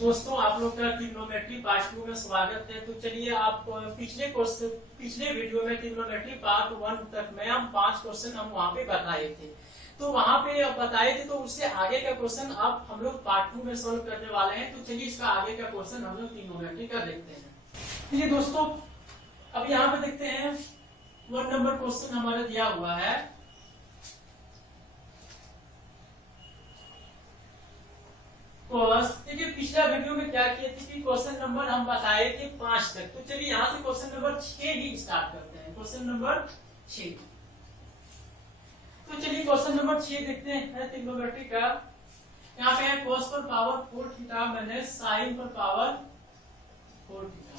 दोस्तों आप लोग का ट्रिग्नोमेट्री पार्ट 2 में स्वागत है। तो चलिए आप पिछले वीडियो में ट्रिग्नोमेट्री पार्ट 1 तक में हम 5 क्वेश्चन हम वहाँ पे बताए थे। तो वहाँ पे बताए थे, तो उससे आगे का क्वेश्चन अब हम लोग पार्ट 2 में सोल्व करने वाले हैं। तो चलिए इसका आगे का क्वेश्चन हम लोग ट्रिग्नोमेट्री का देखते हैं। चलिए दोस्तों अब यहाँ पे देखते हैं 1 नंबर क्वेश्चन हमारा दिया हुआ है। देखिए पिछला वीडियो में क्या किए थे कि क्वेश्चन नंबर हम बताए थे 5 तक। तो चलिए यहाँ से क्वेश्चन नंबर 6 ही स्टार्ट करते हैं। Question number 6। तो चलिए क्वेश्चन नंबर 6 देखते हैं ट्रिग्नोमेट्री का। यहाँ पे है cos पर पावर 4 थीटा माइनस sin पर पावर 4 थीटा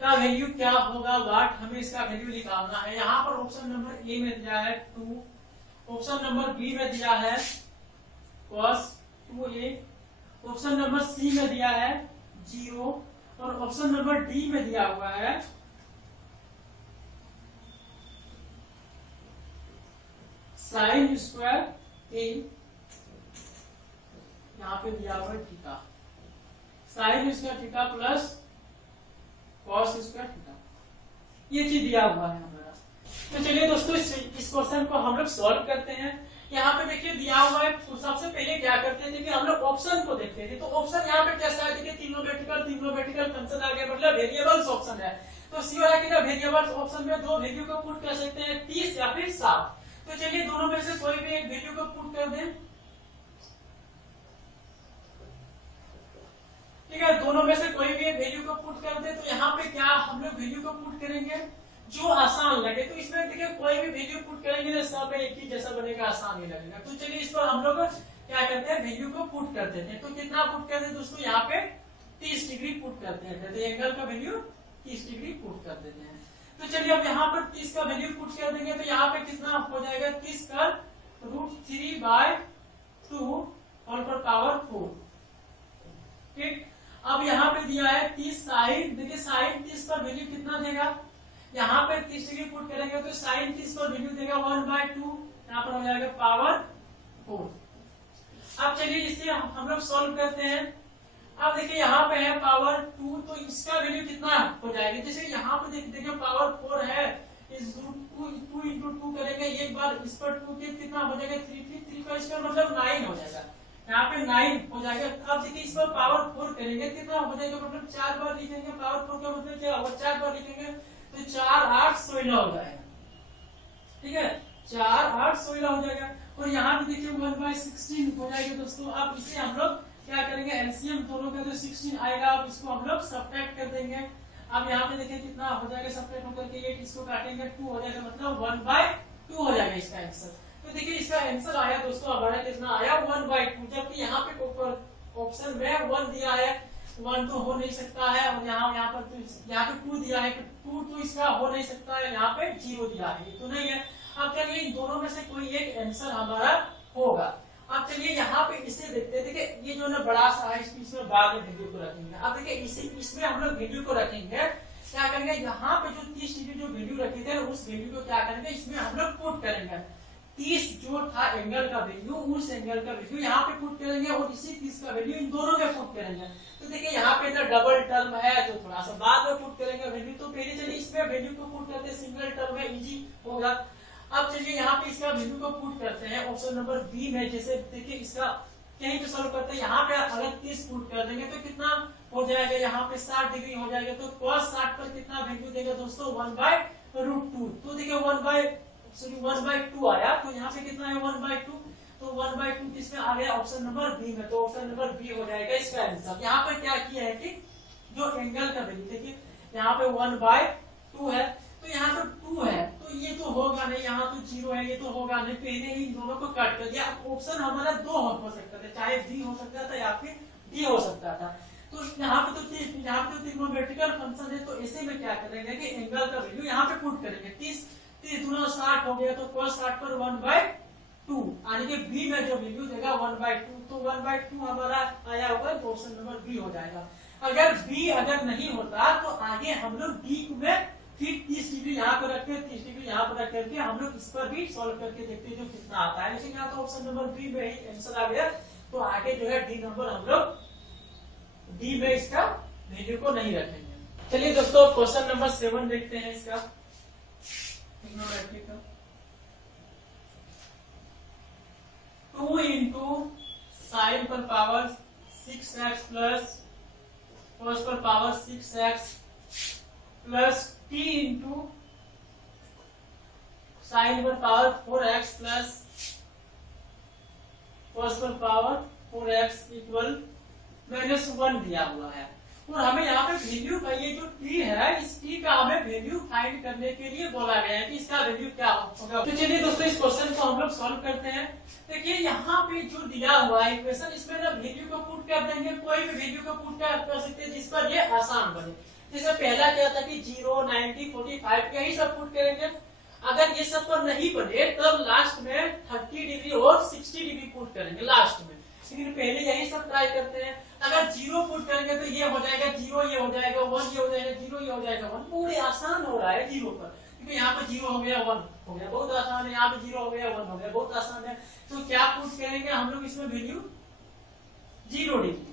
का वैल्यू क्या होगा वाट, हमें इसका वैल्यू निकालना है। यहाँ पर ऑप्शन नंबर ए में दिया है 2, ऑप्शन नंबर बी में दिया है cos 2a, option number C में दिया है 0 और ऑप्शन नंबर डी में दिया हुआ है sin स्क्वायर a। यहाँ पे दिया हुआ है theta, sin square theta plus cos square theta, ये चीज दिया हुआ है हमारा। तो चलिए दोस्तों इस क्वेश्चन को हम लोग सॉल्व करते हैं। यहाँ पे देखिए दिया हुआ है, सबसे पहले क्या करते थे कि हम लोग ऑप्शन को देखते थे। तो ऑप्शन यहाँ पे कैसा है, देखिए ट्रिग्नोमेट्रिकल फंक्शन आ गया, मतलब वेरिएबल्स ऑप्शन है। तो सी है कि ना वेरिएबल्स ऑप्शन में दो वैल्यू को पुट कर सकते हैं, 30 या फिर 7। तो चलिए दोनों में से कोई भी एक वैल्यू को पुट कर दें। ठीक है, दोनों में से कोई भी एक वैल्यू को पुट कर दे। तो यहाँ पे क्या हम लोग वैल्यू को पुट करेंगे जो आसान लगे। तो इसमें देखिए कोई भी वैल्यू पुट करेंगे तो सब एक ही जैसा बनेगा, आसान ही लगेगा। तो चलिए इस पर हम लोग क्या करते हैं, वैल्यू को पुट कर देते हैं। तो कितना पुट करते हैं दोस्तों, यहाँ पे 30 डिग्री पुट करते हैं। तो एंगल का वैल्यू 30 डिग्री पुट कर देते हैं। तो चलिए अब यहाँ पर 30 का वैल्यू पुट कर देंगे। तो यहाँ पे कितना हो जाएगा, 30 का √3/2 और पर पावर 4। ठीक, अब यहाँ पे दिया है 30 साइन। देखिए साइन 30 पर वैल्यू कितना देगा, यहाँ पे 30 डिग्री पुट करेंगे तो साइन 30 पर वैल्यू देगा 1/2, यहाँ पर हो जाएगा पावर 4। अब चलिए इसे हम लोग सॉल्व करते हैं। अब देखिए यहाँ पे है पावर 2, तो इसका वैल्यू कितना हो जाएगा। जैसे यहाँ पे देखिए पावर 4 है, इस 2 into 2 करेंगे एक बार, इस पर 2 के कितना हो जाएगा, 3 का स्क्वायर मतलब 9 हो जाएगा। यहाँ पे 9 हो जाएगा। अब देखिए इस पर पावर 4 करेंगे कितना हो जाएगा, मतलब 4 बार लिखेंगे। पावर 4 का मतलब क्या होगा, 4 बार लिखेंगे तो 4 8 16 हो जाएगा। ठीक है, 4 8 16 हो जाएगा। और यहाँ पे देखिए 1/16 हो जाएगा दोस्तों। अब इसे हम लोग क्या करेंगे, एलसीएम दोनों का जो 16 आएगा, अब इसको हम लोग सब्ट्रैक्ट कर देंगे। अब यहाँ पे देखिए कितना हो जाएगा, सब्ट्रैक्ट होकर के ये इसको काटेंगे 2 हो जाएगा, मतलब 1/2 हो जाएगा इसका आंसर। तो देखिए इसका आंसर आया दोस्तों हमारा कितना आया, 1/2। जबकि यहाँ पे ऑप्शन में 1 दिया है, 1 तो हो नहीं सकता है। और यहाँ पर तो यहाँ पे 2 दिया है, 2 तो इसका हो नहीं सकता है। यहाँ पे 0 दिया है, तो नहीं है। अब चलिए इन दोनों में से कोई एक आंसर हमारा होगा। अब चलिए यहाँ पे इसे देखते हैं। देखिए ये जो ना बड़ा सा है, इसमें बाद में वैल्यू को रखेंगे। अब देखिए इसमें हम लोग वैल्यू को रखेंगे, क्या करेंगे, यहाँ पे जो 30 डिग्री जो वैल्यू रखी थे उस वैल्यू को क्या करेंगे, इसमें हम लोग पुट करेंगे। 30 जो था एंगल का वैल्यू, उस एंगल का वैल्यू यहाँ पे पुट करेंगे और इसी 30 का वैल्यू इन दोनों में पुट करेंगे। तो देखिए यहाँ पे ना डबल टर्म है, जो थोड़ा सा बाद में पुट करेंगे वैल्यू। तो पहले चलिए इसमें वैल्यू को पुट करते हैं, सिंगल टर्म है, इजी होगा। अब चलिए यहाँ पे इसका वैल्यू को पुट करते हैं ऑप्शन नंबर बी में। जैसे देखिए इसका कहीं पे सॉल्व करते हैं, यहाँ पे अगर 30 पुट कर देंगे तो कितना हो जाएगा, यहाँ पे 60 डिग्री हो जाएगा। तो cos 60 पर कितना वैल्यू देगा दोस्तों, 1/√2। तो देखिए 1/2 आया, तो यहाँ पे कितना है 1/2। तो 1/2 किसमें आ गया, ऑप्शन नंबर बी में। तो ऑप्शन नंबर बी हो जाएगा इसका आंसर। यहाँ पर क्या किया है कि जो एंगल का वैल्यू, देखिए यहाँ पे 1/2 है, तो यहाँ पे 2 है, तो ये तो होगा नहीं। यहाँ तो 0 है, ये तो होगा नहीं। पहले ही दोनों को कट कर दिया। ऑप्शन हमारा 2 हो सकता था, चाहे बी हो सकता था या फिर डी हो सकता था। तो यहाँ पे तो ट्रिग्नोमेट्रिकल फंक्शन है, तो ऐसे में क्या करेंगे कि एंगल का वैल्यू यहाँ पे पुट करेंगे। 30 दूना 60 हो गया, तो cos 60 पर 1/2 यानी कि बी में जो वैल्यू देगा 1/2। तो 1/2 हमारा आया होगा, तो ऑप्शन नंबर बी हो जाएगा। अगर बी अगर नहीं होता तो आगे हम लोग डी में फिर 30 डिग्री यहाँ पर रखते हैं, 30 डिग्री यहाँ पर रख करके हम लोग इस पर भी सॉल्व करके देखते हैं जो कितना आता है। लेकिन यहाँ तो ऑप्शन नंबर बी में ही आंसर आ गया, तो आगे जो है डी नंबर हम लोग डी में इसका वैल्यू को नहीं रखेंगे। चलिए दोस्तों क्वेश्चन नंबर 7 देखते हैं इसका ट्रिग्नोमेट्री का। 2 इंटू साइन पर पावर 6x प्लस cos पर power 6x plus t into sine पर पावर 4x प्लस cos पर पावर 4x इक्वल -1 दिया हुआ है और हमें यहाँ पे वैल्यू का ये जो t है इस t का हमें वैल्यू फाइंड करने के लिए बोला गया है कि इसका वैल्यू क्या होगा। तो चलिए दोस्तों इस क्वेश्चन को हम लोग सॉल्व करते हैं। देखिए यहाँ पे जो दिया हुआ है इक्वेशन इसमें ना वैल्यू को पुट कर देंगे, कोई भी वैल्यू को पुट कर सकते हैं जिस पर ये आसान बने। जैसे पहला क्या था कि 0, 90, 45 यही सब पुट करेंगे। अगर ये सब पर नहीं बने तब लास्ट में 30 डिग्री और 60 डिग्री पुट करेंगे लास्ट में, लेकिन पहले यही सब ट्राई करते हैं। अगर 0 पुट करेंगे तो ये हो जाएगा 0, ये हो जाएगा 1, ये हो जाएगा 0, ये हो जाएगा 1। पूरे आसान हो रहा है 0 पर, क्योंकि यहाँ पे 0 हो गया 1 हो गया, बहुत आसान है। यहाँ पे 0 हो गया 1 हो गया, बहुत आसान है। तो क्या पुट करेंगे हम लोग इसमें वैल्यू 0 डिग्री।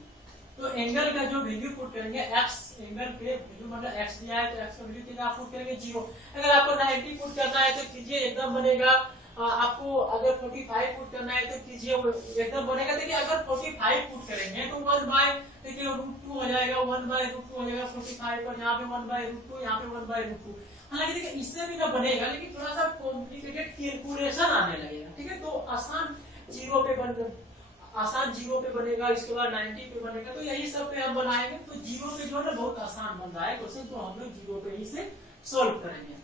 तो एंगल का जो वैल्यू पुट करेंगे x एंगल पे वैल्यू मतलब x दिया है तो x का वैल्यू कितना आप पुट करेंगे 0। अगर आपको 90 पुट करना है तो कीजिए एकदम बनेगा। आपको अगर 45 पुट करना है तो कीजिए एकदम बनेगा। देखिए अगर 45 पुट करेंगे तो 1 बाय देखिए √2 हो जाएगा, 1 बाय √2 हो जाएगा 45 पर, यहाँ पे 1 बाय √2, यहाँ पे 1 बाय √2। हालांकि देखिए इससे भी ना बनेगा लेकिन थोड़ा सा कॉम्प्लिकेटेड कैलकुलेशन आने लगेगा। ठीक है, तो आसान 0 पे बनेगा, इसके बाद 90 पे बनेगा, तो यही सब पे हम बनाएंगे। तो 0 पे जो है ना बहुत आसान बन रहा है क्वेश्चन, तो हम लोग 0 पे ही से सॉल्व करेंगे।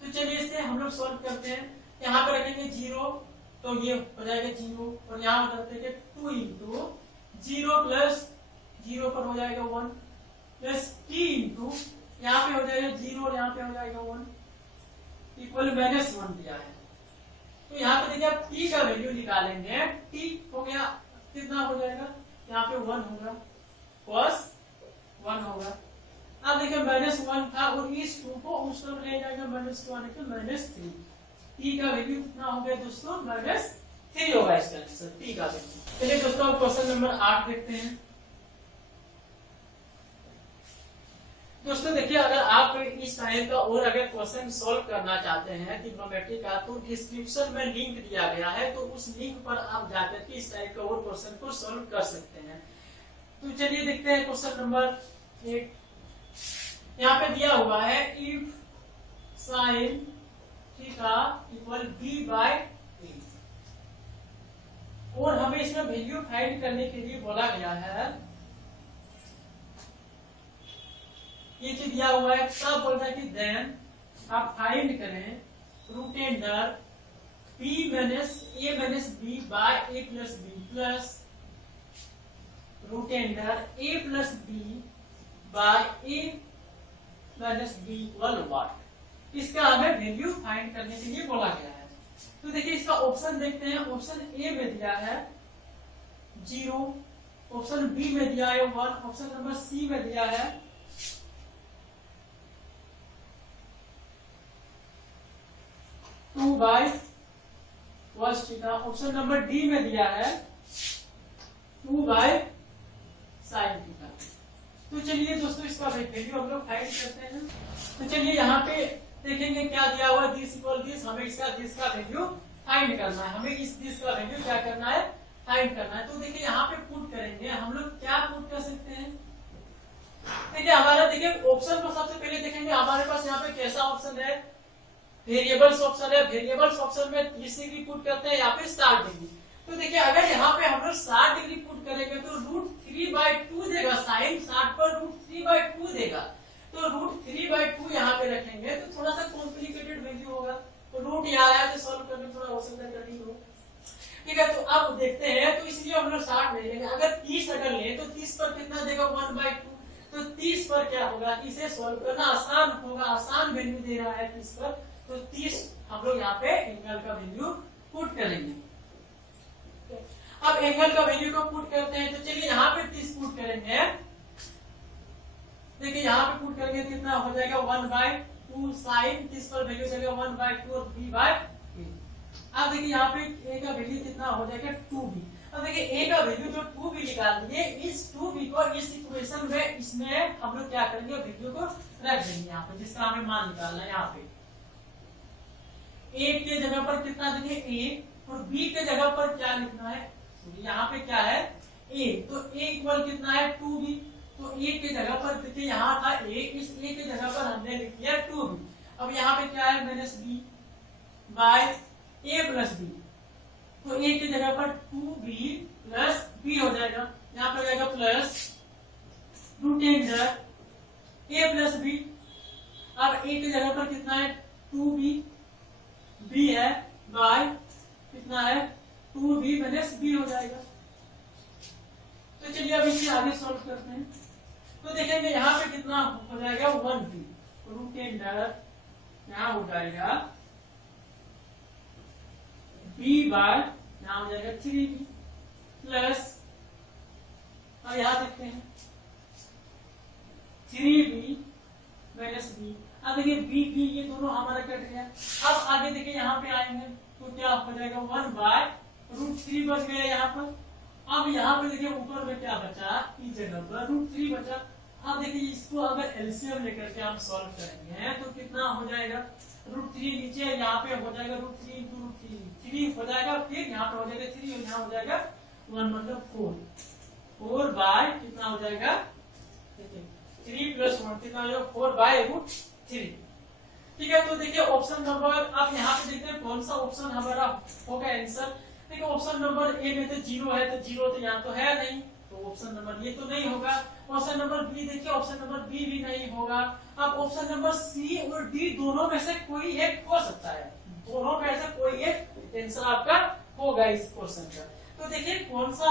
तो चलिए इसे हम लोग सॉल्व करते हैं। यहाँ पे रखेंगे 0 तो ये हो जाएगा 0 और यहाँ रखते हैं 2 इंटू 0 प्लस 0 पर हो जाएगा 1 प्लस t इंटू यहाँ पे हो जाएगा 0 और यहाँ पे हो जाएगा 1 इक्वल -1 दिया है। तो यहाँ पे देखिए आप t का वैल्यू निकालेंगे, t हो गया कितना हो जाएगा, यहाँ पे 1 होगा cos 1 होगा। अब देखिए -1 था और इस 2 को उस तरफ ले जाएगा -2 आने के -3। t का वैल्यू कितना हो गया दोस्तों -3 होगा इसका आंसर t का वैल्यू। चलिए दोस्तों अब क्वेश्चन नंबर 8 देखते हैं। दोस्तों देखिए अगर आप इस टाइप का और अगर क्वेश्चन सॉल्व करना चाहते हैं ट्रिग्नोमेट्री का तो डिस्क्रिप्शन में लिंक दिया गया है, तो उस लिंक पर आप जाकर के इस टाइप का और क्वेश्चन को सॉल्व कर सकते हैं। तो चलिए देखते हैं क्वेश्चन नंबर 8। यहाँ पे दिया हुआ है if sine theta equal b by a और हमें इसमें वैल्यू फाइंड करने के लिए बोला गया है। ये चीज दिया हुआ है, तब बोल रहा है कि देन आप फाइंड करें root under b minus a minus b by a plus b plus root under a plus b by a minus b equal what. इसका हमें वैल्यू फाइंड करने के लिए बोला गया है। तो देखिए इसका ऑप्शन देखते हैं। ऑप्शन ए में दिया है 0, ऑप्शन बी में दिया है 1, ऑप्शन नंबर सी में दिया है 2 by cos theta, option number D में दिया है 2 बाय sin थीटा। तो चलिए दोस्तों इसका वैल्यू हम लोग फाइंड करते हैं। तो चलिए यहाँ पे देखेंगे क्या दिया हुआ है, दिस इक्वल दिस। हमें इसका दिस का वैल्यू फाइंड करना है, हमें इस दिस का वैल्यू क्या करना है, फाइंड करना है। तो देखिए यहाँ पे पुट करेंगे हम लोग, क्या पुट कर सकते हैं। देखिए हमारा देखिए ऑप्शन को सबसे पहले देखेंगे हमारे पास यहाँ पे कैसा ऑप्शन है, वेरिएबल्स ऑप्शन है। वेरिएबल्स ऑप्शन में 30 डिग्री पुट करते हैं या फिर 60 डिग्री। तो देखिए अगर यहाँ पे हम लोग 60 डिग्री पुट करेंगे तो √3/2 देगा, साइन 60 पर √3/2 देगा। तो √3/2 यहाँ पे रखेंगे तो थोड़ा सा कॉम्प्लिकेटेड वैल्यू होगा, तो रूट यहाँ आया तो सॉल्व करने में थोड़ा हो सकता है कठिन हो। ठीक है, तो अब देखते हैं। तो इसलिए हम लोग 60 नहीं लेंगे। अगर 30 अगर ले तो 30 पर कितना देगा 1/2। तो 30 पर क्या होगा, इसे सॉल्व करना आसान होगा, आसान वैल्यू दे रहा है 30 पर। तो 30 हम लोग यहाँ पे एंगल का वैल्यू पुट करेंगे। अब एंगल का वैल्यू को पुट करते हैं। तो चलिए यहाँ पे 30 पुट करेंगे। देखिए यहाँ पे पुट करेंगे कितना हो जाएगा 1/2 साइन, 30 पर वैल्यू चलेगा 1/2 और b/a। अब देखिए यहाँ पे a का वैल्यू कितना हो जाएगा 2b। अब देखिए a का वैल्यू जो 2b निकाल दिए, इस 2b को इस पोजीशन में इसमें हम लोग क्या करेंगे, वैल्यू को रख देंगे यहाँ पे, जिसका हमें मान निकालना है। यहाँ पे ए के जगह पर कितना देंगे ए, और बी के जगह पर क्या लिखना है, यहाँ पे क्या है ए, तो ए इक्वल कितना है 2b, तो ए के जगह पर देखिए यहाँ था ए, इस ए के जगह पर हमने लिख दिया 2b। अब यहाँ पे क्या है माइनस बी बाय ए प्लस बी, तो ए की जगह पर 2b प्लस बी हो जाएगा, यहाँ पर जाएगा प्लस रूट ए प्लस बी। अब ए की जगह पर कितना है 2b, बी है बाय कितना है 2b माइनस बी हो जाएगा। तो चलिए अब इसे आगे सॉल्व करते हैं। तो देखेंगे यहाँ पे कितना हो जाएगा 1b, रूट यहाँ हो जाएगा b बाय यहाँ हो जाएगा 3b प्लस, अब यहाँ देखते हैं 3b माइनस b। अब देखिए b b ये दोनों हमारा कट गया। अब आगे देखिए यहाँ पे आएंगे तो क्या हो जाएगा 1 बाय रूट 3 बच गया यहाँ पर। अब यहाँ पे देखिए ऊपर में क्या बचा, इस जगह पर रूट 3 बचा। अब देखिए इसको अगर एलसीएम लेकर के हम सॉल्व करेंगे तो कितना हो जाएगा, रूट 3 नीचे यहाँ पे हो जाएगा रूट 3 इंटू रूट 3 हो जाएगा, फिर यहाँ पे हो जाएगा 3 और यहाँ हो जाएगा 1 मतलब 4 बाय कितना हो जाएगा 3 प्लस 1 कितना हो जाएगा 4 बाय रूट 3। ठीक है, तो देखिए ऑप्शन नंबर, आप यहाँ पे देखते हैं कौन सा ऑप्शन हमारा होगा आंसर। देखिए ऑप्शन नंबर ए में तो 0 है, तो 0 तो यहाँ तो है नहीं, तो ऑप्शन नंबर ये तो नहीं होगा। ऑप्शन नंबर बी देखिए, ऑप्शन नंबर बी भी नहीं होगा। अब ऑप्शन नंबर सी और डी दोनों में से कोई एक हो सकता है, दोनों में से कोई एक आंसर आपका होगा इस क्वेश्चन का। तो देखिए कौन सा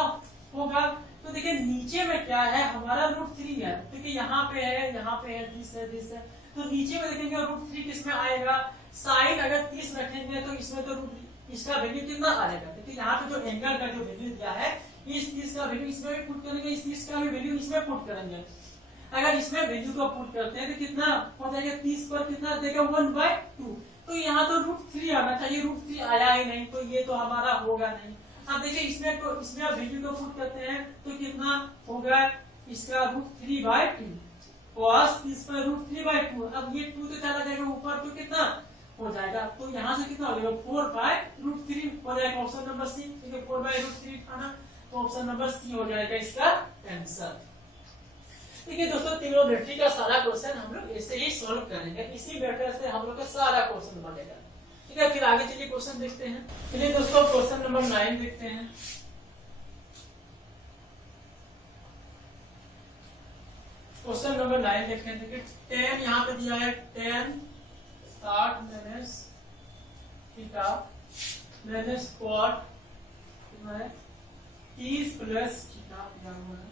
होगा, तो देखिए नीचे में क्या है हमारा रूट 3 है, क्योंकि यहाँ पे है दिस है, तो नीचे में देखेंगे रूट 3 किसमें आएगा, साइन अगर 30 रखेंगे तो इसमें तो रूट इसका वैल्यू कितना आएगा, क्योंकि यहाँ पे जो एंगल का जो वैल्यू दिया है इस 30 का वैल्यू इसमें भी पुट करेंगे, इस 30 का भी वैल्यू इसमें पुट करेंगे। अगर इसमें वैल्यू को पुट करते हैं तो कितना हो जाएगा, 30 पर कितना देगा 1/2, तो यहाँ तो रूट 3 आना चाहिए, रूट 3 आया ही नहीं, तो ये तो हमारा होगा नहीं। अब देखिए इसमें वैल्यू को पुट करते हैं तो कितना होगा, इसका रूट 3/2 cos इस पर रूट 3/2। अब ये 2 तो चला जाएगा ऊपर, तो कितना हो जाएगा, तो यहाँ से कितना हो जाएगा 4/√3 हो जाएगा ऑप्शन नंबर सी। ठीक है, 4/√3 आना, तो ऑप्शन नंबर सी हो जाएगा इसका आंसर। ठीक है दोस्तों, ट्रिग्नोमेट्री का सारा क्वेश्चन हम लोग ऐसे ही सॉल्व करेंगे, इसी मेथड से हम लोग का सारा क्वेश्चन बनेगा। ठीक है, फिर आगे चलिए क्वेश्चन देखते हैं। चलिए दोस्तों क्वेश्चन नंबर 9 देखते हैं। क्वेश्चन नंबर 9 देखते हैं। देखिए 10 यहाँ पे दिया है, 10 60 माइनस थीटा माइनस कॉट कितना है 30 प्लस थीटा दिया हुआ है,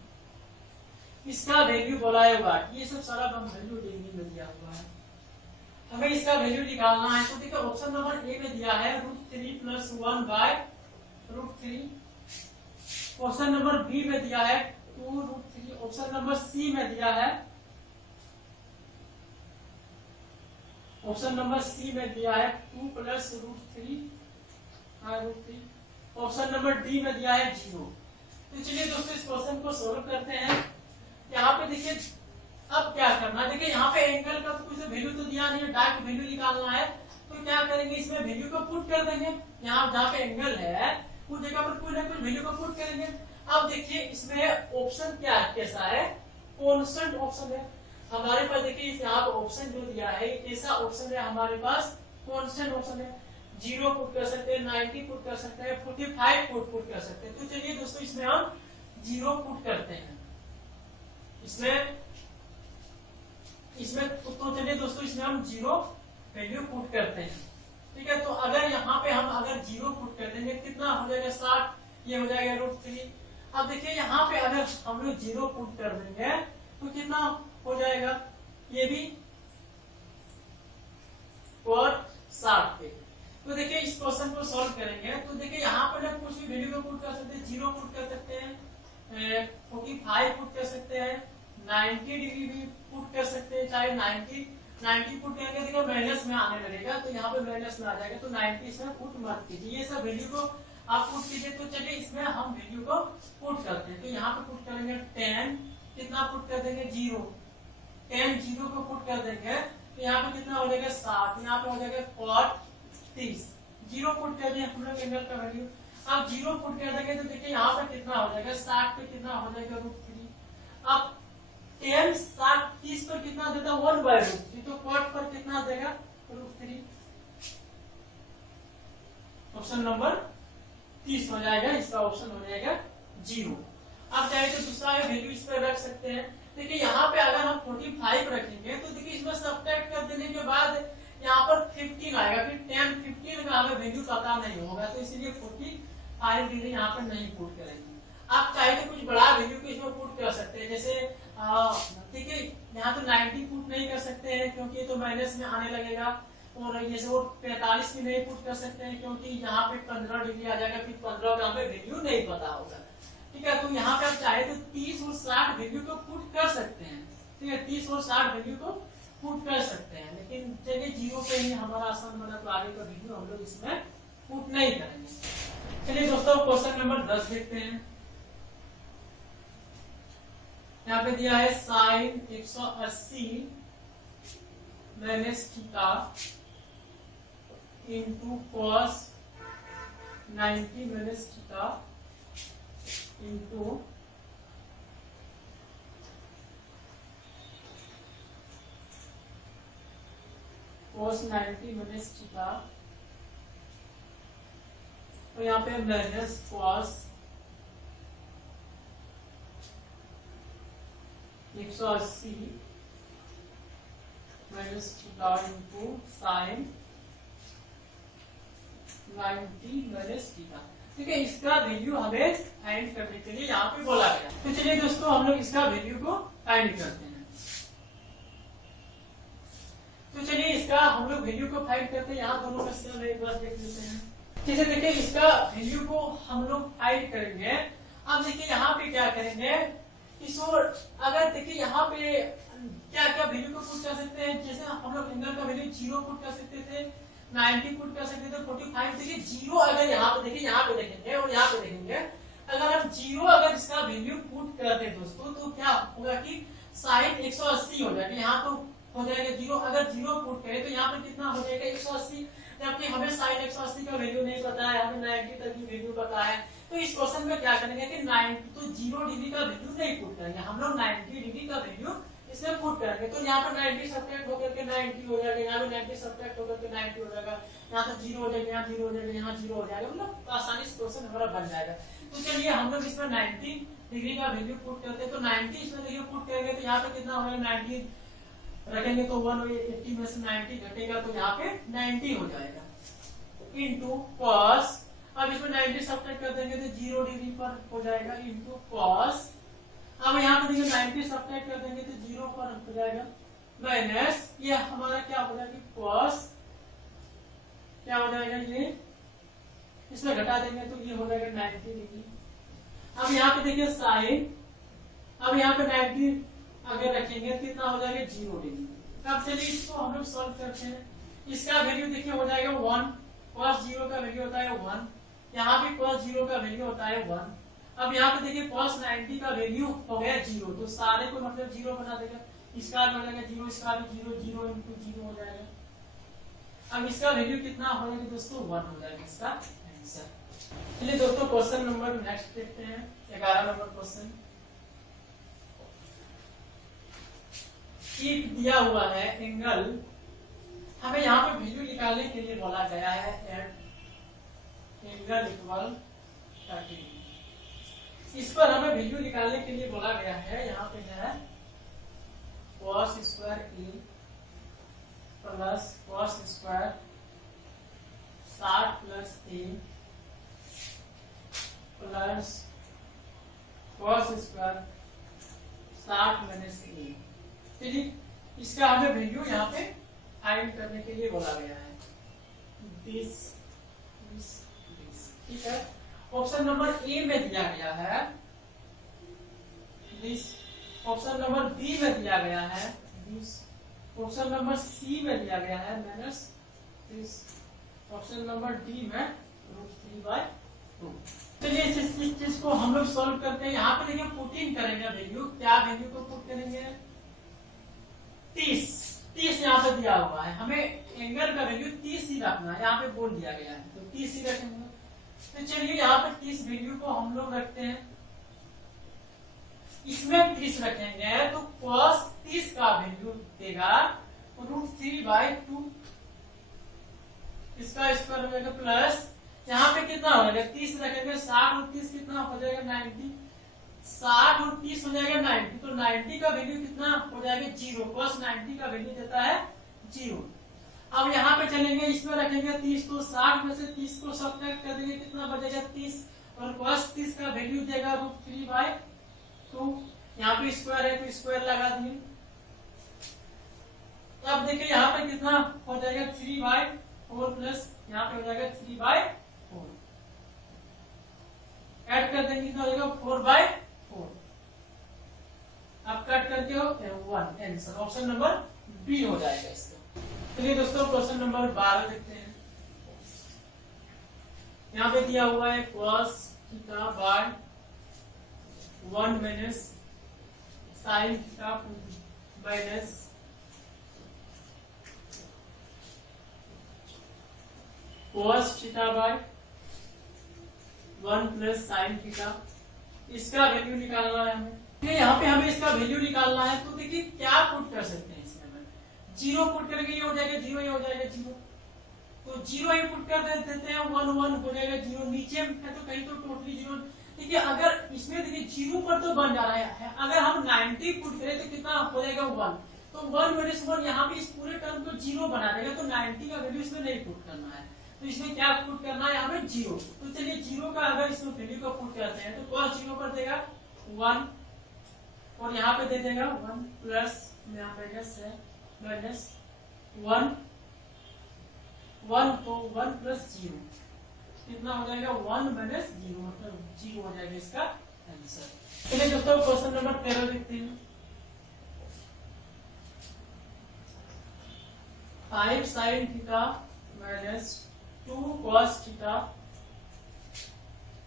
इसका वैल्यू बोला है वाट, ये सब सारा वैल्यू डिग्री में दिया हुआ है, हमें इसका वैल्यू निकालना है। तो देखिए ऑप्शन नंबर ए में दिया है √3 + 1/√3, ऑप्शन नंबर बी में दिया है 2√3, ऑप्शन नंबर सी में दिया है, ऑप्शन नंबर सी में दिया है 2 + √3, ऑप्शन नंबर डी में दिया है 0। तो चलिए दोस्तों इस क्वेश्चन को सॉल्व करते हैं। यहाँ पे देखिए अब क्या करना है, देखिए यहाँ पे एंगल का तो कुछ वैल्यू तो दिया नहीं है, डायरेक्ट वैल्यू निकालना है, तो क्या करेंगे इसमें वैल्यू को पुट कर देंगे, यहाँ जहाँ पे एंगल है उस जगह पर कोई ना कोई वैल्यू को पुट करेंगे। अब देखिए इसमें ऑप्शन क्या कैसा है, कॉन्स्टेंट ऑप्शन है हमारे पास। देखिए यहाँ पे ऑप्शन जो दिया है ऐसा ऑप्शन है हमारे पास, कॉन्स्टेंट ऑप्शन है, 0 पुट कर सकते हैं, 90 पुट कर सकते हैं, 45 पुट कर सकते हैं। तो चलिए दोस्तों इसमें हम 0 पुट करते हैं, इसमें तो चलिए दोस्तों इसमें हम 0 वैल्यू पुट करते हैं। ठीक है, तो अगर यहाँ पे हम अगर 0 पुट कर देंगे कितना हो जाएगा 60, ये हो जाएगा √3। अब देखिए यहाँ पे अगर हम लोग 0 पुट कर देंगे तो कितना हो जाएगा, ये भी और 60 पे। तो देखिए इस क्वेश्चन को सॉल्व करेंगे तो देखिए यहाँ पर जब कुछ भी वैल्यू को पुट कर सकते हैं, 0 पुट कर सकते हैं, 45 पुट कर सकते हैं, 90 डिग्री भी पुट कर सकते हैं, चाहे 90 पुट करेंगे देखिए माइनस में आने लगेगा, तो यहाँ पे माइनस में आ जाएगा, तो 90 इसमें पुट मत कीजिए, ये सब वैल्यू को आप पुट कीजिए। तो चलिए इसमें हम वैल्यू को पुट करते हैं, तो यहाँ पे पुट करेंगे 10 कितना पुट कर देंगे 0, 10 0 को पुट कर देंगे तो यहाँ पे कितना हो जाएगा 7, यहाँ पे हो जाएगा cot 30, 0 पुट कर दिया हम लोग एंगल का वैल्यू। अब 0 पुट कर देंगे तो देखिए यहाँ पे कितना हो जाएगा 60 पे कितना हो जाएगा √3। अब 10 60 30 पर कितना देता है 1/√3, तो cot पर कितना देगा √3। ऑप्शन नंबर 30 हो जाएगा, इसका ऑप्शन हो जाएगा 0। अब चाहे तो दूसरा वैल्यू इस पर रख सकते हैं। देखिए यहाँ पे अगर हम 45 रखेंगे तो देखिए इसमें सब्ट्रैक्ट कर देने के बाद यहाँ पर 15 आएगा, फिर 10 15 में हमें वैल्यू पता नहीं होगा, तो इसीलिए 45 डिग्री यहाँ पर नहीं पुट करेंगे। आप चाहे तो कुछ बड़ा वैल्यू को इसमें पुट कर सकते हैं, जैसे देखिए यहाँ तो 90 पुट नहीं कर सकते हैं क्योंकि तो माइनस में आने लगेगा, और जैसे वो 45 में नहीं पुट कर सकते हैं क्योंकि यहाँ पे 15 डिग्री आ जाएगा, फिर 15 का हमें वैल्यू नहीं पता होगा। ठीक है, तो यहाँ पे आप चाहे तो 30 और 60 वैल्यू को पुट कर सकते हैं। ठीक है, 30 और 60 वैल्यू को पुट कर सकते हैं, लेकिन चलिए 0 पे ही हमारा आसान बना, तो आगे का वैल्यू हम लोग इसमें पुट नहीं करेंगे। चलिए दोस्तों क्वेश्चन नंबर 10 देखते हैं। यहाँ पे दिया है sin 180 minus theta into cos 90 minus theta into cos 90 minus theta, तो यहाँ पे minus cos 180 minus theta into sin 90 minus theta. ठीक है, इसका वैल्यू हमें फाइंड करने के लिए यहाँ पे बोला गया। तो चलिए दोस्तों हम लोग इसका वैल्यू को फाइंड करते हैं। तो चलिए इसका हम लोग वैल्यू को फाइंड करते हैं। यहाँ दोनों का सेम एक बार देख लेते हैं। जैसे देखिए इसका वैल्यू को हम लोग फाइंड करेंगे। अब देखिए यहाँ पे क्या करेंगे, इस और अगर देखिए यहाँ पे क्या क्या वैल्यू को पुट कर सकते हैं, जैसे हम लोग एंगल का वैल्यू 0 पुट कर सकते थे, 90 पुट कर सकते थे, 45। देखिए 0 अगर यहाँ पे देखिए, यहाँ पे देखेंगे और यहाँ पे देखेंगे, अगर हम 0 अगर इसका वैल्यू पुट करते हैं दोस्तों तो क्या होगा कि sin 180 हो जाएगा। यहाँ तो हो जाएगा 0, अगर 0 पुट करें तो यहाँ पे कितना हो जाएगा 180, जबकि हमें sin 180 का वैल्यू नहीं पता है, हमें 90 तक की वैल्यू पता है। तो इस क्वेश्चन में क्या करेंगे कि 90 तो 0 डिग्री का वैल्यू नहीं पुट करेंगे, हम लोग 90 डिग्री का वैल्यू इसमें पुट करेंगे। तो यहाँ पर 90 सब्ट्रैक्ट होकर के 90 हो जाएगा, यहाँ पे 90 सब्ट्रैक्ट होकर के 90 हो जाएगा, यहाँ तो 0 हो जाएगा, यहाँ 0 हो जाएगा, यहाँ 0 हो जाएगा, मतलब आसानी से क्वेश्चन हमारा बन जाएगा। तो चलिए हम लोग इसमें 90 डिग्री का वैल्यू पुट करते हैं। तो 90 इसमें वैल्यू पुट करेंगे तो यहाँ पे कितना होगा, 90 रखेंगे तो 180 में से 90 घटेगा तो यहाँ पे 90 हो जाएगा इंटू cos। अब इसमें 90 सब्ट्रैक्ट कर देंगे तो 0 डिग्री पर हो जाएगा इंटू cos। अब यहाँ पे देखिए 90 सब्ट्रैक्ट कर देंगे तो 0 पर हो जाएगा माइनस, ये हमारा क्या हो जाएगा cos, क्या हो जाएगा ये, इसमें घटा देंगे तो ये हो जाएगा 90 डिग्री। अब यहाँ पे देखिए sin, अब यहाँ पे 90 अगर रखेंगे तो कितना हो जाएगा 0 डिग्री। अब चलिए इसको हम लोग सॉल्व करते हैं। इसका वैल्यू देखिए हो जाएगा 1, cos 0 का वैल्यू होता है 1, यहाँ भी cos 0 का वैल्यू होता है 1। अब यहाँ पे देखिए cos 90 का वैल्यू हो गया 0, तो सारे को मतलब 0 बना देगा, इसका भी हो जाएगा 0, इसका भी 0, 0 इंटू 0 हो जाएगा। अब इसका वैल्यू कितना हो जाएगा दोस्तों 1 हो जाएगा इसका आंसर। चलिए दोस्तों क्वेश्चन नंबर नेक्स्ट देखते हैं, 11 नंबर क्वेश्चन। एक दिया हुआ है एंगल, हमें यहाँ पे वैल्यू निकालने के लिए बोला गया है एंगल इक्वल 30। इस पर हमें वैल्यू निकालने के लिए बोला गया है, यहाँ पे है cos स्क्वायर ए प्लस cos स्क्वायर 60 प्लस ए प्लस cos स्क्वायर 60 माइनस ए। चलिए इसका हमें वैल्यू यहाँ पे फाइंड करने के लिए बोला गया है, दिस। ठीक है, ऑप्शन नंबर ए में दिया गया है दिस, ऑप्शन नंबर बी में दिया गया है दिस, ऑप्शन नंबर सी में दिया गया है minus this, option number D में √3/2। चलिए इस चीज को हम लोग सॉल्व करते हैं। यहाँ पे देखिए पुटिंग करेंगे वैल्यू, क्या वैल्यू को पुट करेंगे 30 यहाँ पे दिया हुआ है, हमें एंगल का वैल्यू 30 ही रखना है, यहाँ पे बोल दिया गया है तो 30 ही रखेंगे। तो चलिए यहाँ पे 30 वैल्यू को हम लोग रखते हैं, इसमें 30 रखेंगे तो cos 30 का वैल्यू देगा √3/2, इसका स्क्वायर हो जाएगा प्लस यहाँ पे कितना हो जाएगा 30 रखेंगे, 60 और 30 कितना हो जाएगा 90, 60 और 30 हो जाएगा 90, तो 90 का वैल्यू कितना हो जाएगा 0, cos 90 का वैल्यू देता है 0। अब यहाँ पे चलेंगे, इसमें रखेंगे 30, तो 60 में से 30 को सब्ट्रैक्ट कर देंगे, कितना बचेगा 30, और cos 30 का वैल्यू देगा √3/2, यहाँ पे स्क्वायर है तो स्क्वायर लगा दिए। अब देखिए यहाँ पे कितना हो जाएगा 3/4 प्लस यहाँ पे हो जाएगा 3/4, ऐड कर देंगे तो हो जाएगा 4/4, अब कट करके हो 1, आंसर ऑप्शन नंबर बी हो जाएगा इसका। चलिए दोस्तों क्वेश्चन नंबर 12 देखते हैं। यहाँ पे दिया हुआ है cos theta by 1 minus sin theta minus cos theta by 1 plus sin theta, इसका वैल्यू निकालना है हमें। यहाँ पे हमें इसका वैल्यू निकालना है, तो देखिए क्या पुट कर सकते हैं इसमें, 0 पुट करके ये हो जाएगा 0, ये हो जाएगा 0, तो 0 ही पुट कर देते हैं, 1 1 हो जाएगा 0, नीचे है तो कहीं तो टोटली 0। देखिए अगर इसमें देखिए 0 पर तो बन जा रहा है, अगर हम 90 पुट करें तो कितना हो जाएगा 1, तो 1 माइनस 1 यहाँ पे इस पूरे टर्म को 0 बना देगा, तो 90 का वैल्यू इसमें नहीं पुट करना है, तो इसमें क्या पुट करना है हमें 0। तो चलिए 0 का अगर इसमें वैल्यू को पुट करते हैं तो cos 0 पर देगा 1, और यहाँ पे दे देगा 1 प्लस यहाँ पे माइनस 1 तो 1 प्लस 0 कितना हो जाएगा 1 माइनस 0, मतलब 0 हो जाएगा इसका आंसर। चलिए दोस्तों क्वेश्चन नंबर 13 देखते हैं। 5 sin theta minus 2 cos theta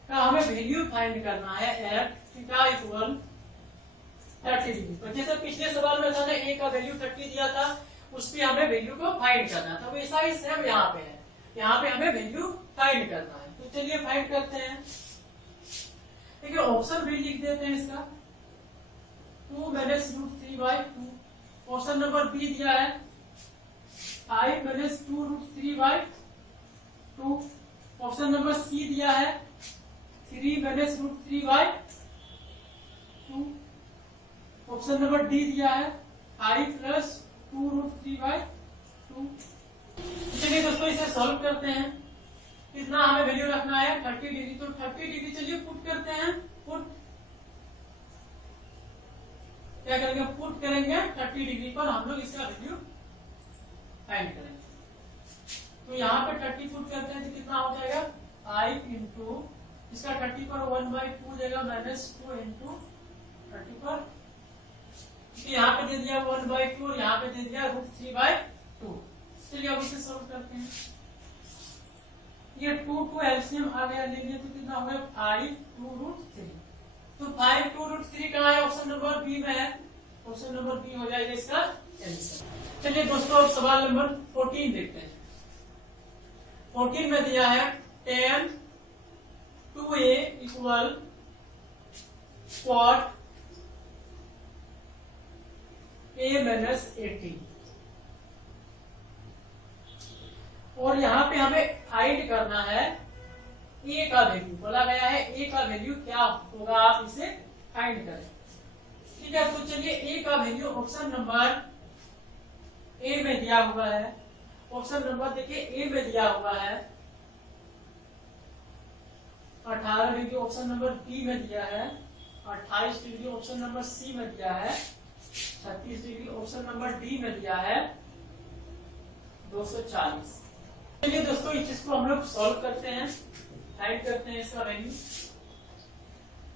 का हमें वैल्यू फाइंड करना है एट थीटा इक्वल 30 डिग्री पर। जैसे पिछले सवाल में था ना, a का वैल्यू 30 दिया था, उस पे हमें वैल्यू को फाइंड करना था, वैसा ही सेम यहाँ पे है, यहाँ पे हमें वैल्यू फाइंड करना है। तो चलिए फाइंड करते हैं। देखिए ऑप्शन भी लिख देते हैं इसका, 2 माइनस √3/2, ऑप्शन नंबर बी दिया है 5 माइनस 2√3/2, ऑप्शन नंबर सी दिया है 3 माइनस √3/2, ऑप्शन नंबर डी दिया है 5 प्लस 2√3/2। चलिए दोस्तों इसे सॉल्व करते हैं। कितना हमें वैल्यू रखना है 30 डिग्री, तो 30 डिग्री चलिए पुट करते हैं, पुट क्या करेंगे, पुट करेंगे 30 डिग्री पर हम लोग इसका वैल्यू फाइंड करेंगे। तो यहाँ पे 30 पुट करते हैं तो कितना हो जाएगा 5 इंटू इसका 30 पर 1/2 देगा माइनस 2 इंटू 30 पर, यहाँ पे दे दिया 1/2 और यहाँ पे दे दिया √3/2। चलिए अब इसे सॉल्व करते हैं। ये 2 एलसीएम आ गया, लेंगे तो कितना हो गया 5 2√3, तो 5 2√3 कहाँ है, ऑप्शन नंबर बी में है, ऑप्शन नंबर बी हो जाएगा इसका आंसर। चलिए दोस्तों सवाल नंबर 14 देखते हैं। 14 में दिया है tan 2a equal cot a minus 18, और यहाँ पे हमें फाइंड करना है a का वैल्यू, बोला गया है a का वैल्यू क्या होगा, आप इसे फाइंड करें। ठीक है, तो चलिए a का वैल्यू ऑप्शन नंबर a में दिया हुआ है, ऑप्शन नंबर देखिए a में दिया हुआ है 18 डिग्री, ऑप्शन नंबर बी में दिया है 28 डिग्री, ऑप्शन नंबर सी में दिया है 36 डिग्री, ऑप्शन नंबर डी में दिया है 240। चलिए दोस्तों इस चीज को हम लोग सॉल्व करते हैं, फाइंड करते हैं इसका वैल्यू।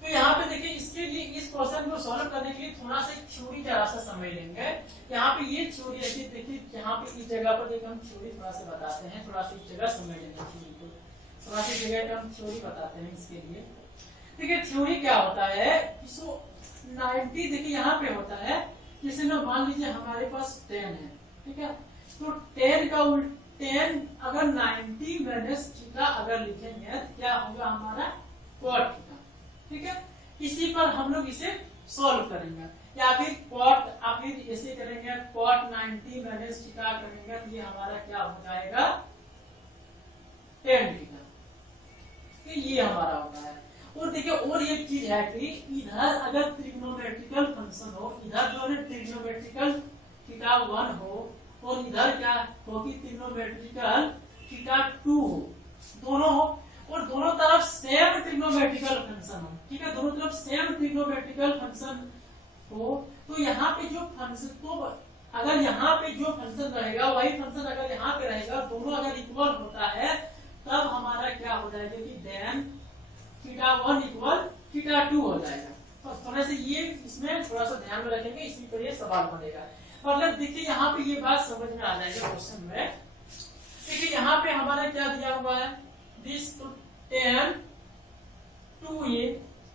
तो यहाँ पे देखिए इसके लिए इस क्वेश्चन को सॉल्व करने के लिए थोड़ा सा थ्योरी जरा सा समझ लेंगे। यहाँ पे ये थ्योरी ऐसी देखिए, यहाँ पे इस जगह पर देखिए हम थ्योरी थोड़ा सा बताते हैं, थोड़ा सा इस जगह समझ लेंगे थ्योरी को। थोड़ा सी जगह पे हम थ्योरी बताते हैं इसके लिए। देखिए थ्योरी क्या होता है, इसको 90 देखिए यहाँ पे होता है, जैसे ना मान लीजिए हमारे पास 10 है, ठीक है, तो 10 का उल्ट 10 अगर 90 माइनस थीटा अगर लिखेंगे तो क्या होगा हमारा cot थीटा, ठीक है। इसी पर हम लोग इसे सॉल्व करेंगे, या फिर cot आप फिर ऐसे करेंगे cot 90 माइनस थीटा करेंगे तो ये हमारा क्या हो जाएगा 10 थीटा, ये हमारा होता है। और देखिए और एक चीज है कि इधर अगर ट्रिग्नोमेट्रिकल फंक्शन हो, इधर जो है ट्रिग्नोमेट्रिकल थीटा 1 हो और इधर क्या हो कि ट्रिग्नोमेट्रिकल थीटा 2 हो, दोनों हो, और दोनों तरफ सेम ट्रिग्नोमेट्रिकल फंक्शन हो, ठीक है, दोनों तरफ सेम ट्रिग्नोमेट्रिकल फंक्शन हो, तो यहाँ पे जो फंक्शन, तो अगर यहाँ पे जो फंक्शन रहेगा वही फंक्शन अगर यहाँ पे रहेगा, दोनों अगर इक्वल होता है तब हमारा क्या हो जाएगा कि देन थीटा 1 इक्वल थीटा 2 हो जाएगा। तो थोड़ा सा ये इसमें थोड़ा सा ध्यान में रखेंगे, इसी पर ये सवाल बनेगा। मतलब देखिए यहाँ पे ये बात समझ में आ जाएगा क्वेश्चन में। देखिए यहाँ पे हमारा क्या दिया हुआ है, दिस 10 2a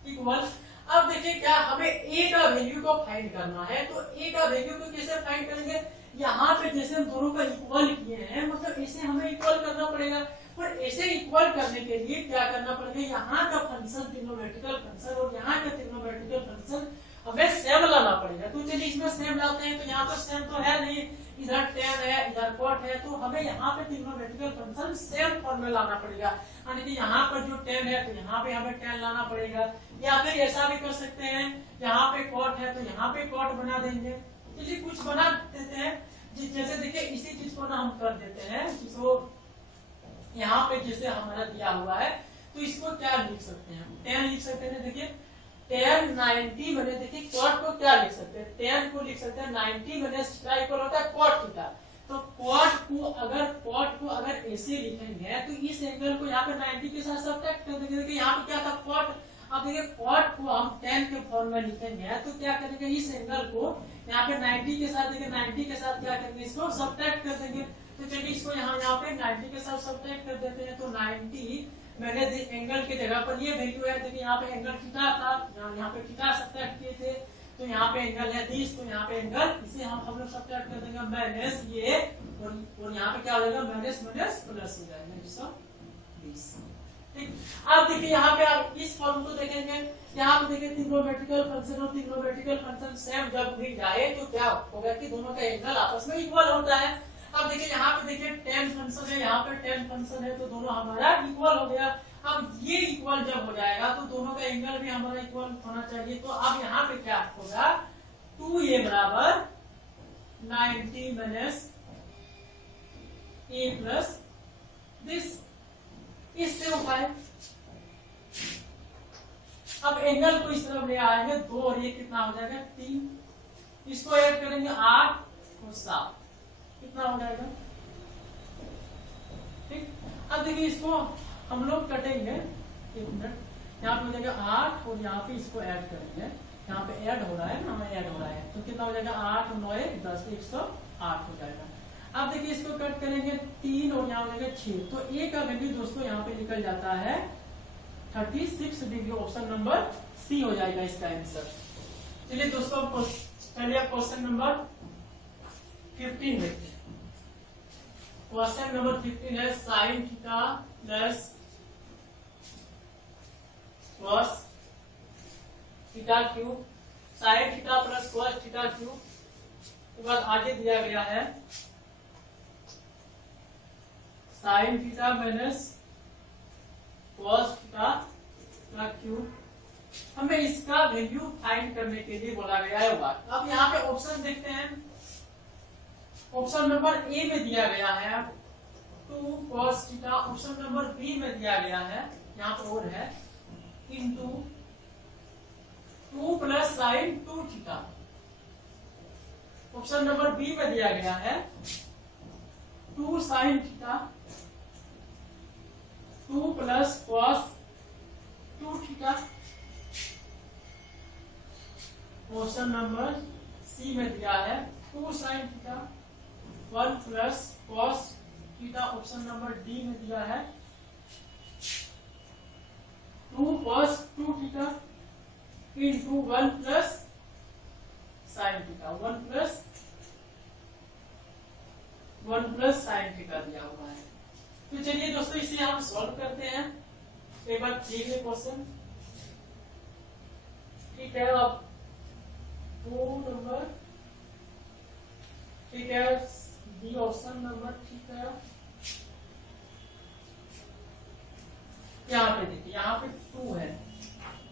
इक्वल, अब देखिए क्या हमें a का वैल्यू को फाइंड करना है, तो a का वैल्यू को कैसे फाइंड करेंगे, यहाँ पे जैसे हम दोनों का इक्वल किए हैं, मतलब इसे हमें इक्वल करना पड़ेगा, पर ऐसे इक्वल करने के लिए क्या करना पड़ेगा, यहाँ का फंक्शन ट्रिग्नोमेट्रिकल फंक्शन और यहाँ का ट्रिग्नोमेट्रिकल फंक्शन हमें सेम लाना पड़ेगा। तो चलिए इसमें सेम लाते हैं, तो यहाँ पर सेम तो है नहीं, इधर 10 है इधर cot है, तो हमें यहाँ पे ट्रिग्नोमेट्रिकल फंक्शन सेम फॉर्म में लाना पड़ेगा, यानी कि यहाँ पर जो 10 है तो यहाँ पे हमें 10 लाना पड़ेगा, या फिर ऐसा भी कर सकते हैं यहाँ पे cot है तो यहाँ पे cot बना देंगे। चलिए कुछ बना देते हैं, जैसे देखिए इसी चीज को ना हम कर देते हैं, जिसको यहाँ पे जैसे हमारा दिया हुआ है, तो इसको क्या लिख सकते हैं, 10 लिख सकते हैं। देखिए 10 90 बने, देखिए cot को क्या लिख सकते हैं, 10 को लिख सकते हैं 90 माइनस थीटा इक्वल होता है cot थीटा, तो cot को अगर ऐसे लिखेंगे तो इस एंगल को यहाँ पे 90 के साथ सब्ट्रैक्ट कर देंगे। देखिए यहाँ पे क्या था cot, अब देखिए cot को हम 10 के फॉर्म में लिखेंगे तो क्या करेंगे, इस एंगल को यहाँ पे 90 के साथ, देखिए 90 के साथ क्या करेंगे, इसको सब्ट्रैक्ट कर देंगे। तो चलिए इसको यहाँ पे 90 के साथ सब्ट्रैक्ट कर देते हैं, तो 90 मैंने एंगल की जगह पर ये वैल्यू है, देखिए यहाँ पे एंगल थीटा था, यहाँ पे थीटा सब्ट्रैक्ट किए थे, तो यहाँ पे एंगल है 30, तो यहाँ पे एंगल इसे हम लोग सब्ट्रैक्ट कर देंगे माइनस ये, और यहाँ पे क्या हो जाएगा माइनस माइनस प्लस हो जाएगा 20। ठीक, अब देखिए यहाँ पे आप इस फॉर्म को देखेंगे, यहाँ पे देखिए ट्रिग्नोमेट्रिकल फंक्शन और ट्रिग्नोमेट्रिकल फंक्शन सेम जब मिल जाए तो क्या होगा कि दोनों का एंगल आपस में इक्वल होता है। अब देखिए यहाँ पे देखिए 10 फंक्शन है, यहाँ पे 10 फंक्शन है, तो दोनों हमारा इक्वल हो गया। अब ये इक्वल जब हो जाएगा तो दोनों का एंगल भी हमारा इक्वल होना चाहिए, तो अब यहाँ पे क्या होगा 2a बराबर 90 माइनस a प्लस दिस, इससे होता है। अब एंगल को इस तरफ ले आएंगे, 2 और 1 कितना हो जाएगा 3, इसको ऐड करेंगे 8 और 7, कितना हो जाएगा। ठीक, अब देखिए इसको हम लोग कटेंगे, 1 मिनट, यहाँ पे हो जाएगा 8 और यहाँ पे इसको ऐड करेंगे, यहाँ पे ऐड हो रहा है ना, हमें ऐड हो रहा है, तो कितना हो जाएगा 8 और 9 10 108 हो जाएगा। अब देखिए इसको कट करेंगे 3 और यहाँ हो जाएगा 6, तो a का वैल्यू दोस्तों यहाँ पे निकल जाता है 36 डिग्री, ऑप्शन नंबर सी हो जाएगा इसका आंसर। चलिए दोस्तों चलिए क्वेश्चन नंबर 15 देखते हैं। क्वेश्चन नंबर 15 है sine theta plus cos theta cube, sine theta plus cos theta cube के बाद आगे दिया गया है sine theta minus cos theta का क्यूब। हमें इसका वैल्यू फाइंड करने के लिए बोला गया है बात। अब यहाँ पे ऑप्शन देखते हैं, ऑप्शन नंबर ए में दिया गया है 2 cos theta, option number B में दिया गया है, यहाँ पर और है into 2 plus sine 2 theta, option number B में दिया गया है 2 sine theta 2 plus cos 2 theta, option number C में दिया है 2 sine theta 1 plus cos theta, option number D में दिया है 2 cos 2 theta into 1 plus sin theta, 1 plus sin theta दिया हुआ है। तो चलिए दोस्तों इसे हम सॉल्व करते हैं। एक बार देखिए क्वेश्चन, ठीक है। अब 2 नंबर, ठीक है, बी ऑप्शन नंबर, ठीक है। यहाँ पे देखिए, यहाँ पे 2 है,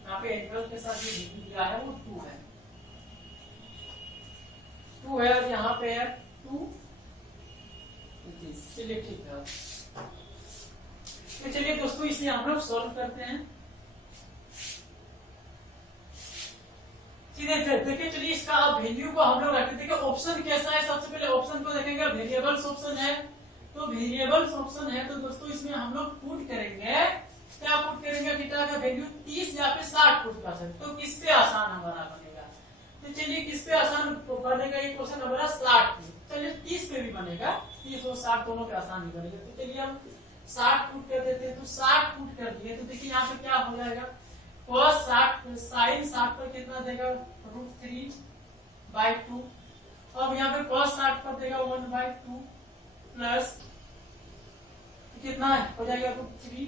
यहाँ पे एंगल के साथ जो दिया है वो 2 है, 2 है, और यहाँ पे है 2। चलिए ठीक है। तो चलिए दोस्तों इसे हम लोग सॉल्व करते हैं। देखिए चलिए इसका वैल्यू को हम लोग रखते हैं। देखिए ऑप्शन कैसा है, सबसे पहले ऑप्शन को देखेंगे। वेरिएबल्स ऑप्शन है, तो वेरिएबल्स ऑप्शन है तो दोस्तों इसमें हम लोग पुट करेंगे, क्या पुट करेंगे, थीटा का वैल्यू 30 या फिर 60 पुट कर सकते। तो किस पे आसान हमारा बनेगा, तो चलिए किस पे आसान बनेगा, ये क्वेश्चन हमारा 60 पे, चलिए 30 पे भी बनेगा, 30 और 60 दोनों पे आसान ही बनेगा। तो चलिए हम 60 पुट कर देते हैं। तो 60 पुट कर दिए तो देखिए यहाँ पे क्या हो जाएगा, cos 60 sin 60 पर कितना देगा, √3/2। अब यहाँ पे cos 60 पर देगा 1/2 प्लस कितना हो जाएगा, √3।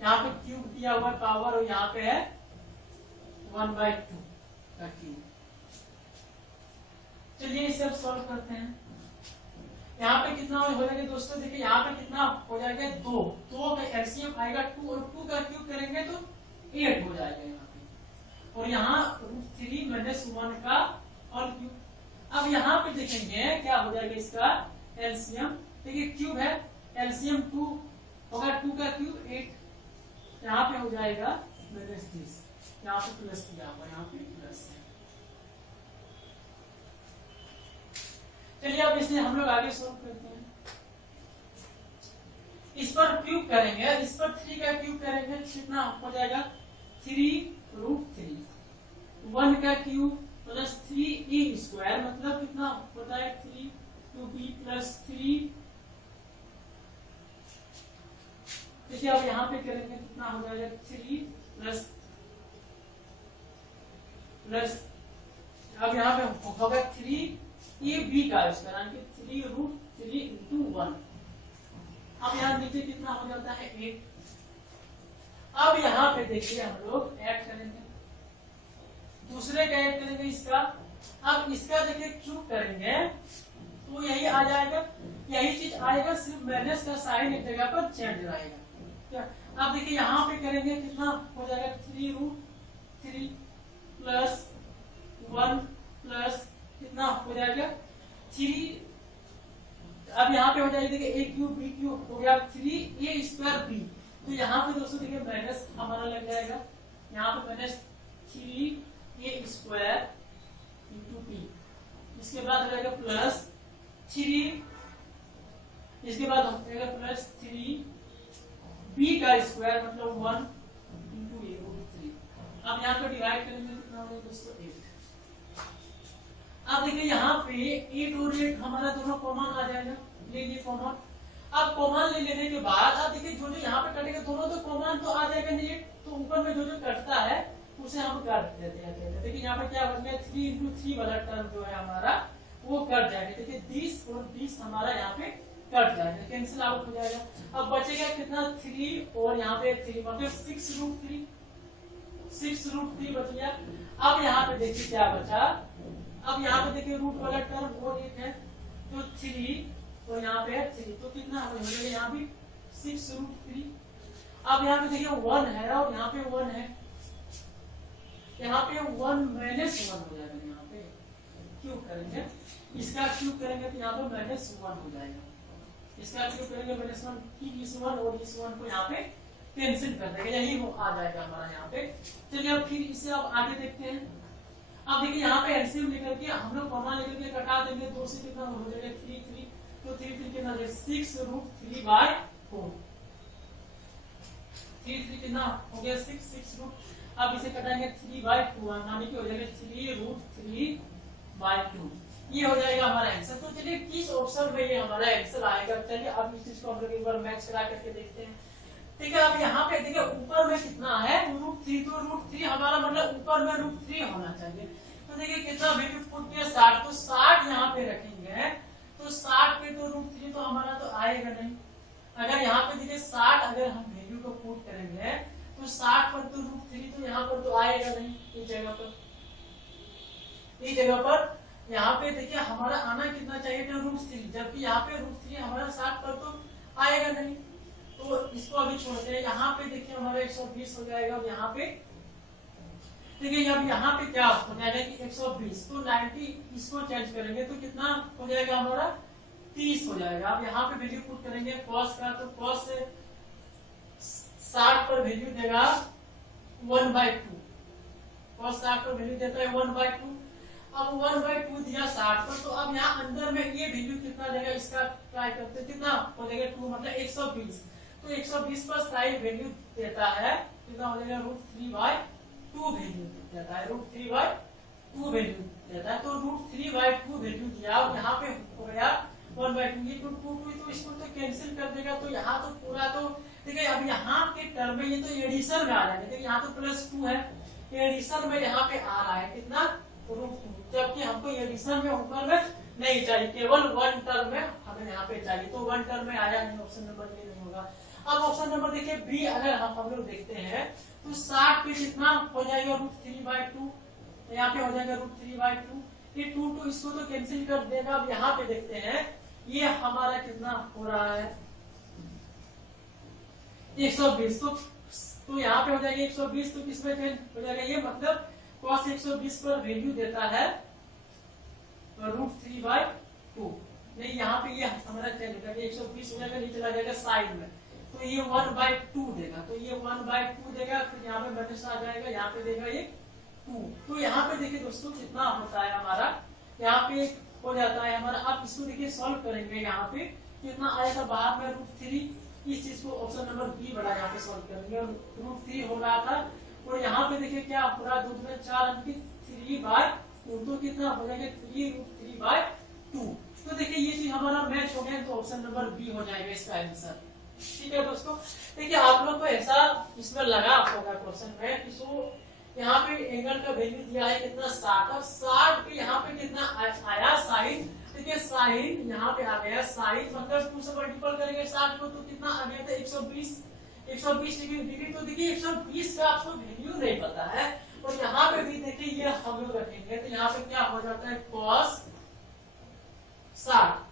यहाँ पे क्यूब दिया हुआ पावर, और यहाँ पे है 1/2 का क्यूब। चलिए इसे अब सॉल्व करते हैं। यहाँ पे कितना हो जाएगा दोस्तों, देखिए यहाँ पे कितना हो जाएगा, 2 का एलसीएम आएगा 2, और 2 का क्यूब करेंगे तो 8 हो जाएगा यहाँ पे, और यहाँ √3 - 1 का और क्यूब। अब यहाँ पे देखेंगे क्या हो जाएगा इसका एलसीएम, देखिए क्यूब है, एलसीएम 2 होगा, 2 का क्यूब 8, यहाँ पे हो जाएगा -30, यहाँ पे प्लस किया हुआ, यहाँ पे प्लस है। चलिए अब इसे हम लोग आगे सॉल्व करते हैं। इस पर क्यूब करेंगे, इस पर 3 का क्यूब करेंगे, कितना हो जाएगा, 3√3, 1 का क्यूब प्लस 3e² मतलब कितना होता है, 3b + 3। देखिए अब यहाँ पे करेंगे कितना हो जाएगा, 3 प्लस अब यहाँ पे होगा 3ab का स्क्वायर, 3√3 × 1। अब यहाँ नीचे कितना हो जाता है, 8। अब यहाँ पे देखिए हम लोग ऐड करेंगे, दूसरे का ऐड करेंगे इसका। अब इसका देखिए क्यूब करेंगे तो यही आ जाएगा, यही चीज आएगा, सिर्फ माइनस का साइन एक जगह पर चेंज रहेगा। अब देखिए यहाँ पे करेंगे कितना हो जाएगा, 3√3 प्लस 1 प्लस कितना हो जाएगा, 3। अब यहाँ पे हो जाएगा, देखिए a क्यूब b क्यूब हो गया 3a²b। तो यहाँ पे दोस्तों देखिए माइनस हमारा लग जाएगा, यहाँ पे -3a² × b। इसके बाद हो जाएगा प्लस 3, इसके बाद हो जाएगा प्लस 3b का स्क्वायर मतलब 1 × a√3। अब यहाँ पे डिवाइड करेंगे कितना हो जाएगा दोस्तों, 8। अब देखिए यहाँ पे 8 और 8 हमारा दोनों कॉमन आ जाएगा, ले लिए कॉमन। अब कॉमन ले लेने के बाद अब देखिए जो यहाँ पे कटेगा दोनों तो कॉमन तो आ जाएगा नहीं, तो ऊपर में जो कटता है उसे हम काट देते हैं। देखिए यहाँ पे क्या बन गया, 3 × 3 वाला टर्म जो है हमारा वो कट जाएगा। देखिए 20 और 20 हमारा यहाँ पे कट जाएगा, कैंसिल आउट हो जाएगा। अब बचेगा कितना, 3 और यहाँ पे 3 मतलब 6√3 बच गया। अब यहाँ पे देखिए क्या बचा, अब यहाँ पे देखिए रूट वाला टर्म और एक है तो 3 और यहाँ पे है 3, तो कितना हो जाएगा यहाँ भी 6√3। अब यहाँ पे देखिए 1 है और यहाँ पे 1 है, यहाँ पे 1 - 1 हो जाएगा। यहाँ पे क्यूब करेंगे, इसका क्यूब करेंगे तो यहाँ पे -1 हो जाएगा, इसका क्यूब करेंगे -1, फिर इस 1 और इस 1 को यहाँ पे कैंसिल कर देंगे, यही वो आ जाएगा हमारा यहाँ पे। चलिए अब फिर इसे अब आगे देखते हैं। अब देखिए यहाँ पे एलसीएम लेकर के हम लोग कॉमन लेकर के कटा देंगे, 2 से कितना हो जाएगा 3 तो 3 कितना 6√3/4, 3 कितना हो गया 6 अब इसे कटाएंगे 3/2 यानी कि हो जाएगा 3√3/2। ये हो जाएगा हमारा आंसर। तो चलिए किस ऑप्शन में ये हमारा आंसर आएगा, चलिए अब इस चीज को हम लोग एक बार मैच करा करके देखते हैं। ठीक है। अब यहाँ पे देखिए ऊपर में कितना है √3, तो √3 हमारा मतलब ऊपर में √3 होना चाहिए। तो देखिए कितना वैल्यू पुट किया 60, तो 60 यहाँ पे रखेंगे तो 60 पे तो √3 तो हमारा तो आएगा नहीं। अगर यहाँ पे देखिए 60 अगर हम वैल्यू को पुट करेंगे तो 60 पर तो √3 तो यहाँ पर तो आएगा नहीं। इस जगह पर यहाँ पे देखिए हमारा आना कितना चाहिए था √3, जबकि यहाँ पे √3 हमारा 60 पर तो आएगा नहीं। तो इसको अभी छोड़ते हैं। यहाँ पे देखिए हमारा 120 हो जाएगा। अब यहाँ पे देखिए अब यहाँ पे क्या हो जाएगा कि 120, तो 90 इसको चेंज करेंगे तो कितना हो जाएगा हमारा 30 हो जाएगा। अब यहाँ पे वैल्यू पुट करेंगे cos का, तो cos से 60 पर वैल्यू देगा 1/2, cos 60 पर वैल्यू देता है 1/2। अब 1/2 दिया 60 पर, तो अब यहाँ अंदर में ये वैल्यू कितना देगा इसका ट्राई करते हैं, कितना हो जाएगा 2 मतलब 120। तो 120 पर साइन वैल्यू देता है कितना हो जाएगा √3/2 वैल्यू देता है, √3/2 वैल्यू देता है। तो √3/2 वैल्यू दिया। अब यहाँ पे हो गया 1/2, ये 2 तो इसको तो कैंसिल कर देगा। तो यहाँ तो पूरा तो देखिए अब यहाँ के टर्म में ये तो एडिशन में आ रहा है, देखिए यहाँ तो +2 है, एडिशन में यहाँ पे आ रहा है कितना √2, जबकि हमको एडिशन में ऊपर में नहीं चाहिए, केवल 1 टर्म में हमें यहाँ पे चाहिए। तो 1 टर्म में आया नहीं, ऑप्शन नंबर ये नहीं होगा। अब ऑप्शन नंबर देखिए बी अगर हम लोग देखते हैं तो 60 पे कितना हो जाएगा √3/2, यहाँ पे हो जाएगा √3/2, ये 2 इसको तो कैंसिल कर देगा। अब यहाँ पे देखते हैं ये हमारा कितना हो रहा है 120, तो यहाँ पे हो जाएगा 120, तो किसमें चेंज हो जाएगा ये मतलब cos 120 पर वैल्यू देता है √3/2। नहीं यहाँ पे ये हमारा चेंज हो जाएगा 120 हो जाएगा, नीचे चला जाएगा साइड में, तो ये 1/2 देगा, तो ये 1/2 देगा। फिर यहाँ पे माइनस आ जाएगा, यहाँ पे देगा ये 2। तो यहाँ पे देखिए दोस्तों कितना होता है हमारा, यहाँ पे हो जाता है हमारा। अब इसको देखिए सॉल्व करेंगे, यहाँ पे कितना आएगा बाहर में √3, इस चीज को ऑप्शन नंबर बी बड़ा यहाँ पे सॉल्व करेंगे। √3 हो रहा था और यहाँ पे देखिए क्या पूरा 2 में 4 अंक 3/2, तो कितना हो जाएगा 3√3/2। तो देखिए ये चीज हमारा मैच हो गया, तो ऑप्शन नंबर बी हो जाएगा इसका आंसर। ठीक है दोस्तों, देखिए आप लोग को ऐसा इसमें लगा होगा क्वेश्चन में कि यहाँ पे एंगल का वैल्यू दिया है कितना 60, अब 60 पे यहाँ पे कितना आया साइन, देखिए साइन यहाँ पे आ गया, साइन मतलब 2 से मल्टीपल करेंगे 60 को तो कितना आ गया था 120 डिग्री। तो देखिए 120 का आपको वैल्यू नहीं पता है, और यहाँ पे भी देखिए ये हम लोग रखेंगे तो यहाँ पे क्या हो जाता है cos 60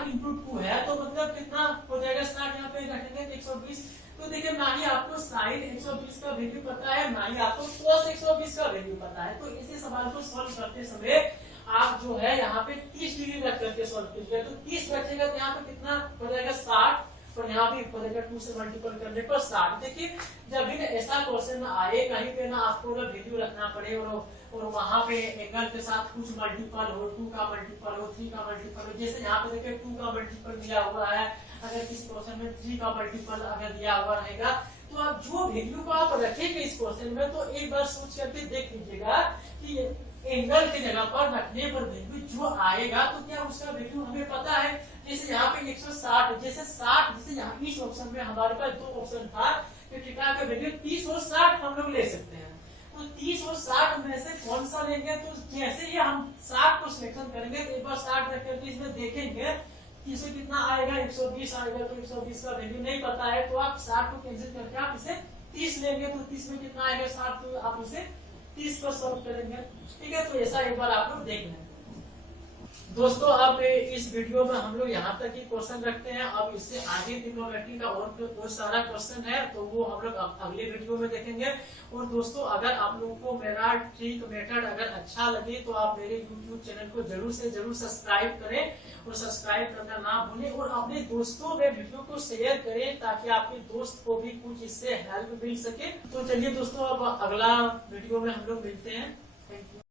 × 2 है, तो मतलब कितना हो जाएगा 60, यहाँ पे रखेंगे 120। तो देखिए ना ही आपको साइन 120 का वैल्यू पता है, ना ही आपको cos 120 का वैल्यू पता है। तो इसी सवाल को सॉल्व करते समय आप जो है यहाँ पे 30 डिग्री रख करके सॉल्व कीजिए। तो 30 रखेगा तो यहाँ पे कितना हो जाएगा 60, और यहाँ पे हो जाएगा 2 से मल्टीपल करने पर 60। देखिए जब भी ऐसा क्वेश्चन आए कहीं पे ना आपको ना वैल्यू रखना पड़े और वहां पे एंगल के साथ कुछ मल्टीपल हो, 2 का मल्टीपल हो, 3 का मल्टीपल हो, जैसे यहाँ पे देखिए 2 का मल्टीपल दिया हुआ है, अगर इस क्वेश्चन में 3 का मल्टीपल अगर दिया हुआ रहेगा तो आप जो वैल्यू को आप रखेंगे इस क्वेश्चन में, तो एक बार सोच करके देख लीजिएगा कि एंगल की जगह पर रखने पर वैल्यू जो आएगा तो क्या उसका वैल्यू हमें पता है। जैसे यहाँ पे 160, जैसे यहाँ इस ऑप्शन में हमारे पास 2 ऑप्शन था कि थीटा का वैल्यू 30 और 60 हम लोग ले सकते हैं, तो 30 और 60 में से कौन सा लेंगे। तो जैसे ही हम 60 को सिलेक्शन करेंगे तो एक बार 60 रख करके इसमें देखेंगे इसमें कितना आएगा 120 आएगा, तो 120 का वैल्यू नहीं पता है तो आप 60 को कैंसिल करके आप इसे 30 लेंगे, तो 30 में कितना आएगा 60, तो आप इसे 30 पर सॉल्व करेंगे। ठीक है, तो ऐसा एक बार आप लोग देख लें। दोस्तों अब इस वीडियो में हम लोग यहाँ तक ही क्वेश्चन रखते हैं। अब इससे आगे ट्रिग्नोमेट्री का और बहुत सारा क्वेश्चन है तो वो हम लोग अगले वीडियो में देखेंगे। और दोस्तों अगर आप लोगों को मेरा ट्रिक मेथड अगर अच्छा लगे तो आप मेरे YouTube चैनल को जरूर से जरूर सब्सक्राइब करें, और सब्सक्राइब करना ना भूलें, और अपने दोस्तों में वीडियो को शेयर करें ताकि आपके दोस्त को भी कुछ इससे हेल्प मिल सके। तो चलिए दोस्तों अब अगला वीडियो में हम लोग मिलते हैं। Thank you.